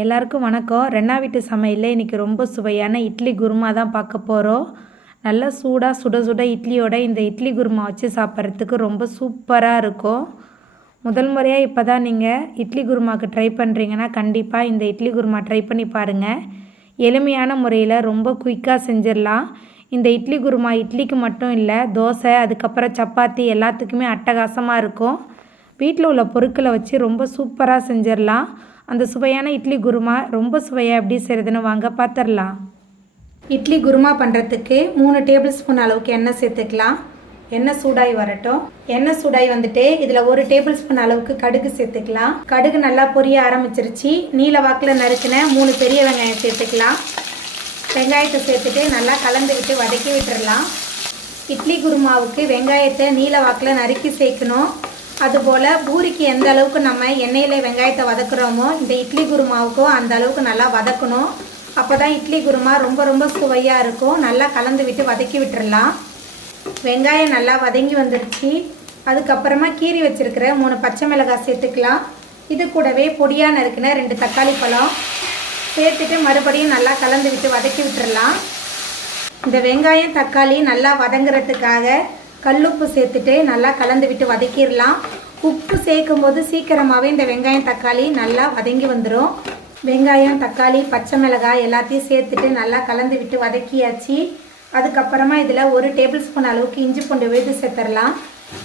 எல்லாருக்கும் வணக்கம். ரென்னா வீட்டு சமையலில் இன்றைக்கி ரொம்ப சுவையான இட்லி குருமா தான் பார்க்க போகிறோம். நல்லா சூடாக சுட சுட இட்லியோட இந்த இட்லி குருமா வச்சு சாப்பிட்றதுக்கு ரொம்ப சூப்பராக இருக்கும். முதல் முறையாக இப்போ தான் நீங்கள் இட்லி குருமாவுக்கு ட்ரை பண்ணுறீங்கன்னா கண்டிப்பாக இந்த இட்லி குருமா ட்ரை பண்ணி பாருங்கள். எளிமையான முறையில் ரொம்ப குயிக்காக செஞ்சிடலாம். இந்த இட்லி குருமா இட்லிக்கு மட்டும் இல்லை, தோசை அதுக்கப்புறம் சப்பாத்தி எல்லாத்துக்குமே அட்டகாசமாக இருக்கும். வீட்டில் உள்ள பொருட்களை வச்சு ரொம்ப சூப்பராக செஞ்சிடலாம். அந்த சுவையான இட்லி குருமா ரொம்ப சுவையாக எப்படி செய்கிறதுன்னு வாங்க பார்த்துடலாம். இட்லி குருமா பண்ணுறதுக்கு 3 டேபிள் ஸ்பூன் அளவுக்கு எண்ணெய் சேர்த்துக்கலாம். எண்ணெய் சூடாகி வரட்டும். எண்ணெய் சூடாகி வந்துட்டு இதில் 1 டேபிள் ஸ்பூன் அளவுக்கு கடுகு சேர்த்துக்கலாம். கடுகு நல்லா பொரிய ஆரம்பிச்சிருச்சு. நீல வாக்கில் நறுக்கின 3 பெரிய வெங்காயம் சேர்த்துக்கலாம். வெங்காயத்தை சேர்த்துட்டு நல்லா கலந்து விட்டு வதக்கி விட்டுடலாம். இட்லி குருமாவுக்கு வெங்காயத்தை நீல வாக்கில் நறுக்கி சேர்க்கணும். அதுபோல் பூரிக்கு எந்த அளவுக்கு நம்ம எண்ணெயில் வெங்காயத்தை வதக்குறோமோ இந்த இட்லி குருமாவுக்கும் அந்த அளவுக்கு நல்லா வதக்கணும். அப்போ தான் இட்லி குருமா ரொம்ப ரொம்ப சுவையாக இருக்கும். நல்லா கலந்து விட்டு வதக்கி விட்டுடலாம். வெங்காயம் நல்லா வதங்கி வந்துடுச்சு. அதுக்கப்புறமா கீறி வச்சுருக்கிற 3 பச்சை மிளகாய் சேர்த்துக்கலாம். இது கூடவே பொடியாக நறுக்கின 2 தக்காளி பழம் சேர்த்துட்டு மறுபடியும் நல்லா கலந்து விட்டு வதக்கி விட்டுடலாம். இந்த வெங்காயம் தக்காளி நல்லா வதங்குறதுக்காக கல்லுப்பு சேர்த்துட்டு நல்லா கலந்து விட்டு வதக்கிடலாம். உப்பு சேர்க்கும் போது சீக்கிரமாகவே இந்த வெங்காயம் தக்காளி நல்லா வதங்கி வந்துடும். வெங்காயம் தக்காளி பச்சை மிளகாய் எல்லாத்தையும் சேர்த்துட்டு நல்லா கலந்து விட்டு வதக்கியாச்சு. அதுக்கப்புறமா இதில் 1 டேபிள் ஸ்பூன் அளவுக்கு இஞ்சி பூண்டு விழுது சேர்த்துடலாம்.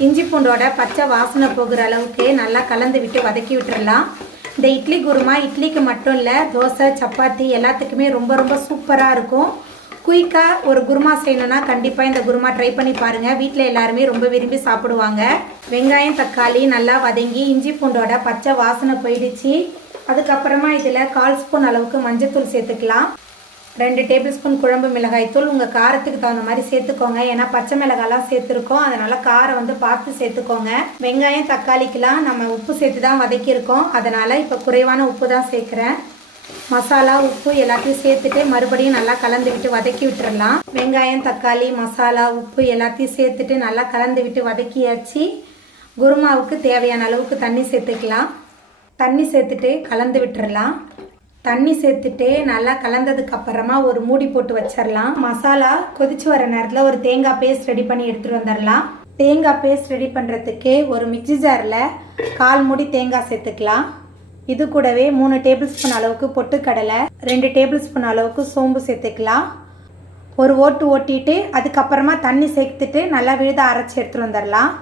இஞ்சி பூண்டோட பச்சை வாசனை போகிற அளவுக்கு நல்லா கலந்து விட்டு வதக்கி விட்டுடலாம். இந்த இட்லி குருமா இட்லிக்கு மட்டும் இல்லை, தோசை சப்பாத்தி எல்லாத்துக்குமே ரொம்ப ரொம்ப சூப்பராக இருக்கும். குயிக்காக ஒரு குருமா செய்யணுன்னா கண்டிப்பாக இந்த குருமா ட்ரை பண்ணி பாருங்கள். வீட்டில் எல்லாருமே ரொம்ப விரும்பி சாப்பிடுவாங்க. வெங்காயம் தக்காளி நல்லா வதங்கி இஞ்சி பூண்டோட பச்சை வாசனை போயிடுச்சு. அதுக்கப்புறமா இதில் 1/4 ஸ்பூன் அளவுக்கு மஞ்சத்தூள் சேர்த்துக்கலாம். 2 டேபிள் ஸ்பூன் குழம்பு மிளகாய்த்தூள் உங்கள் காரத்துக்கு தகுந்த மாதிரி சேர்த்துக்கோங்க. ஏன்னா பச்சை மிளகாலாம் சேர்த்துருக்கோம், அதனால் காரம் பார்த்து சேர்த்துக்கோங்க. வெங்காயம் தக்காளிக்கெலாம் நம்ம உப்பு சேர்த்து தான் வதக்கியிருக்கோம், அதனால் இப்போ குறைவான உப்பு தான் சேர்க்குறேன். மசாலா உப்பு எல்லாத்தையும் சேர்த்துட்டு மறுபடியும் நல்லா கலந்து விட்டு வதக்கி விட்டுடலாம். வெங்காயம் தக்காளி மசாலா உப்பு எல்லாத்தையும் சேர்த்துட்டு நல்லா கலந்து விட்டு வதக்கியாச்சு. குருமாவுக்கு தேவையான அளவுக்கு தண்ணி சேர்த்துக்கலாம். தண்ணி சேர்த்துட்டு கலந்து விட்டுடலாம். தண்ணி சேர்த்துட்டு நல்லா கலந்ததுக்கு அப்புறமா ஒரு மூடி போட்டு வச்சிடலாம். மசாலா கொதிச்சு வர நேரத்தில் ஒரு தேங்காய் பேஸ்ட் ரெடி பண்ணி எடுத்துகிட்டு வந்துடலாம். தேங்காய் பேஸ்ட் ரெடி பண்ணுறதுக்கு ஒரு மிக்ஸி ஜாரில் 1/4 மூடி தேங்காய் சேர்த்துக்கலாம். இது கூடவே 3 டேபிள் ஸ்பூன் அளவுக்கு பொட்டுக்கடலை, 2 டேபிள் ஸ்பூன் அளவுக்கு சோம்பு சேர்த்துக்கலாம். ஒரு ஓட்டு ஓட்டிட்டு அதுக்கப்புறமா தண்ணி சேர்த்துட்டு நல்லா விழுத அரைச்சி எடுத்துகிட்டு வந்துடலாம்.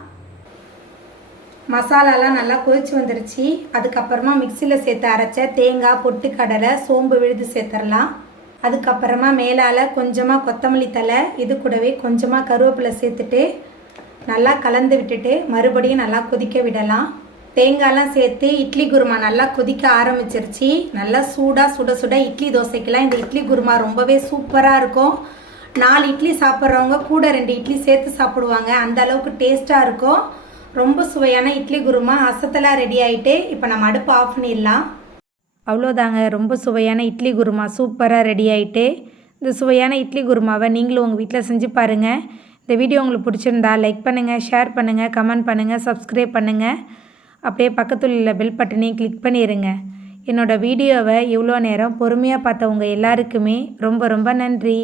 மசாலாலாம் நல்லா கொதிச்சு வந்துருச்சு. அதுக்கப்புறமா மிக்சியில் சேர்த்து அரைச்ச தேங்காய் பொட்டுக்கடலை சோம்பு விழுது சேர்த்துடலாம். அதுக்கப்புறமா மேலால் கொஞ்சமாக கொத்தமல்லி தழை, இது கூடவே கொஞ்சமாக கருவேப்பிலை சேர்த்துட்டு நல்லா கலந்து விட்டுட்டு மறுபடியும் நல்லா கொதிக்க விடலாம். தேங்காயெலாம் சேர்த்து இட்லி குருமா நல்லா கொதிக்க ஆரம்பிச்சிருச்சு. நல்லா சூடாக சுட சுட இட்லி தோசைக்கெல்லாம் இந்த இட்லி குருமா ரொம்பவே சூப்பராக இருக்கும். 4 இட்லி சாப்பிட்றவங்க கூட 2 இட்லி சேர்த்து சாப்பிடுவாங்க, அந்த அளவுக்கு டேஸ்ட்டாக இருக்கும். ரொம்ப சுவையான இட்லி குருமா அசத்தலாக ரெடி ஆகிட்டு இப்போ நம்ம அடுப்பு ஆஃப் பண்ணிடலாம். அவ்வளோதாங்க, ரொம்ப சுவையான இட்லி குருமா சூப்பராக ரெடி ஆகிட்டு. இந்த சுவையான இட்லி குருமாவை நீங்களும் உங்கள் வீட்டில் செஞ்சு பாருங்கள். இந்த வீடியோ உங்களுக்கு பிடிச்சிருந்தா லைக் பண்ணுங்கள், ஷேர் பண்ணுங்கள், கமெண்ட் பண்ணுங்கள், சப்ஸ்கிரைப் பண்ணுங்கள். அப்படியே பக்கத்தில் உள்ள பெல் பட்டனையும் கிளிக் பண்ணிடுங்க. என்னோடய வீடியோவை இவ்வளோ நேரம் பொறுமையாக பார்த்தவங்க எல்லாருக்குமே ரொம்ப ரொம்ப நன்றி.